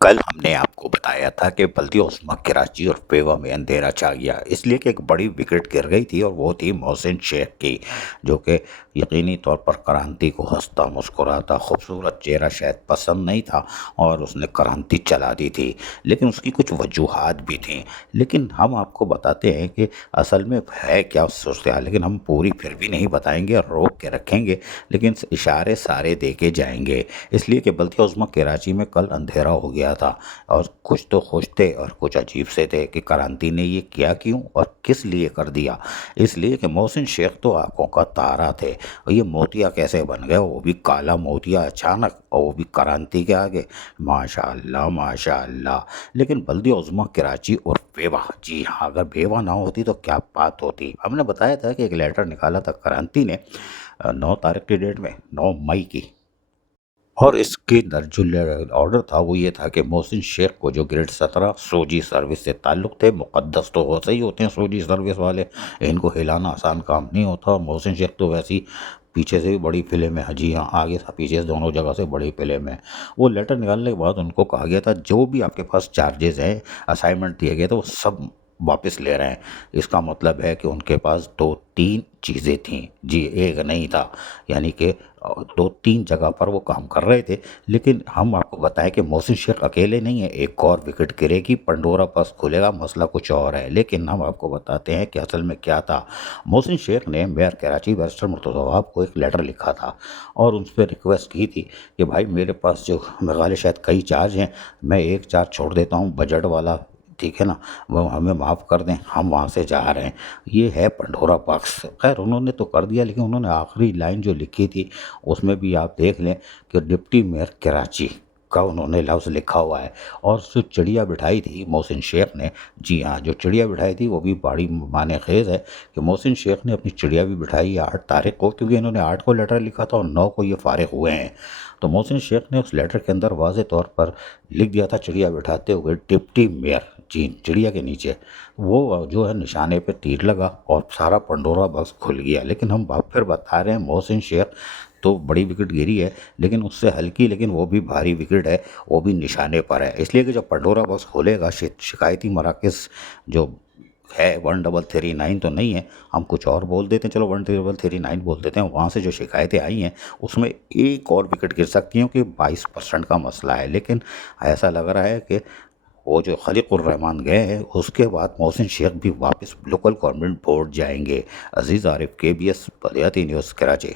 کل ہم نے آپ کو بتایا تھا کہ بلدی عظمیٰ کراچی اور پیوا میں اندھیرا چھا گیا، اس لیے کہ ایک بڑی وکٹ گر گئی تھی اور وہ تھی محسن شیخ کی، جو کہ یقینی طور پر کرانتی کو ہنستا مسکراتا خوبصورت چہرہ شاید پسند نہیں تھا اور اس نے کرانتی چلا دی تھی، لیکن اس کی کچھ وجوہات بھی تھیں۔ لیکن ہم آپ کو بتاتے ہیں کہ اصل میں ہے کیا صورتحال، لیکن ہم پوری پھر بھی نہیں بتائیں گے، روک کے رکھیں گے، لیکن اشارے سارے دے کے جائیں گے، اس لیے کہ بلدی عظمیٰ کراچی میں کل اندھیرا ہو گیا تھا اور کچھ تو خوش تھے اور کچھ عجیب سے تھے کہ کرانتی نے یہ کیا کیوں اور کس لیے کر دیا۔ اس لیے کہ محسن شیخ تو آنکھوں کا تارا تھے اور یہ موتیا کیسے بن گیا، وہ بھی کالا موتیا اچانک، اور وہ بھی کرانتی کے آگے، ماشاء اللہ ماشاء اللہ۔ لیکن بلدی عظمیٰ کراچی اور بیوہ، جی ہاں، اگر بیوہ نہ ہوتی تو کیا بات ہوتی۔ ہم نے بتایا تھا کہ ایک لیٹر نکالا تھا کرانتی نے 9 تاریخ کی ڈیٹ میں، 9 مئی کی، اور اس کے اندر جو آرڈر تھا وہ یہ تھا کہ محسن شیخ کو، جو گریڈ 17 سوجی سروس سے تعلق تھے، مقدس تو ہوتے ہی ہوتے ہیں سوجی سروس والے، ان کو ہلانا آسان کام نہیں ہوتا، اور محسن شیخ تو ویسی پیچھے سے بھی بڑی فلم ہے، جی ہاں، آگے سے پیچھے سے دونوں جگہ سے بڑی فلم ہے۔ وہ لیٹر نکالنے کے بعد ان کو کہا گیا تھا جو بھی آپ کے پاس چارجز ہیں، اسائنمنٹ دیے گئے تھے، وہ سب واپس لے رہے ہیں۔ اس کا مطلب ہے کہ ان کے پاس 2-3 چیزیں تھیں، جی ایک نہیں تھا، یعنی کہ 2-3 جگہ پر وہ کام کر رہے تھے۔ لیکن ہم آپ کو بتائیں کہ محسن شیخ اکیلے نہیں ہیں، ایک اور وکٹ گرے گی، پنڈورا باکس کھلے گا، مسئلہ کچھ اور ہے۔ لیکن ہم آپ کو بتاتے ہیں کہ اصل میں کیا تھا۔ محسن شیخ نے میئر کراچی بیرسٹر مرتضی وہاب کو ایک لیٹر لکھا تھا اور ان پہ ریکویسٹ کی تھی کہ بھائی میرے پاس جو میرے شاید کئی چارج ہیں، میں ایک چارج چھوڑ دیتا ہوں بجٹ والا، ٹھیک ہے نا، وہ ہمیں معاف کر دیں، ہم وہاں سے جا رہے ہیں۔ یہ ہے پنڈورا باکس۔ خیر انہوں نے تو کر دیا، لیکن انہوں نے آخری لائن جو لکھی تھی اس میں بھی آپ دیکھ لیں کہ ڈپٹی میئر کراچی کا انہوں نے لفظ لکھا ہوا ہے، اور جو چڑیا بٹھائی تھی محسن شیخ نے، جی ہاں، جو چڑیا بٹھائی تھی وہ بھی بڑی معنی خیز ہے کہ محسن شیخ نے اپنی چڑیا بھی بٹھائی 8 تاریخ کو، کیونکہ انہوں نے 8 کو لیٹر لکھا تھا اور 9 کو یہ فارغ ہوئے ہیں۔ تو محسن شیخ نے اس لیٹر کے اندر واضح طور پر لکھ دیا تھا چڑیا بٹھاتے ہوئے ڈپٹی میئر، جی چڑیا کے نیچے وہ جو ہے نشانے پہ تیر لگا اور سارا پنڈورا باکس کھل گیا۔ لیکن ہم پھر بتا رہے ہیں محسن شیخ تو بڑی وکٹ گری ہے، لیکن اس سے ہلکی، لیکن وہ بھی بھاری وکٹ ہے، وہ بھی نشانے پر ہے۔ اس لیے کہ جب پنڈورا باکس کھولے گا، شکایتی مراکز جو ہے 1339 تو نہیں ہے، ہم کچھ اور بول دیتے ہیں، چلو 1339 بول دیتے ہیں، وہاں سے جو شکایتیں آئی ہیں اس میں ایک اور وکٹ گر سکتی ہیں کہ 22% کا مسئلہ ہے۔ لیکن ایسا لگ رہا ہے کہ وہ جو خلیق الرحمان گئے ہیں اس کے بعد محسن شیخ بھی واپس لوکل گورنمنٹ بورڈ جائیں گے۔ عزیز عارف، KBS بلیاتی نیوز، کراچی۔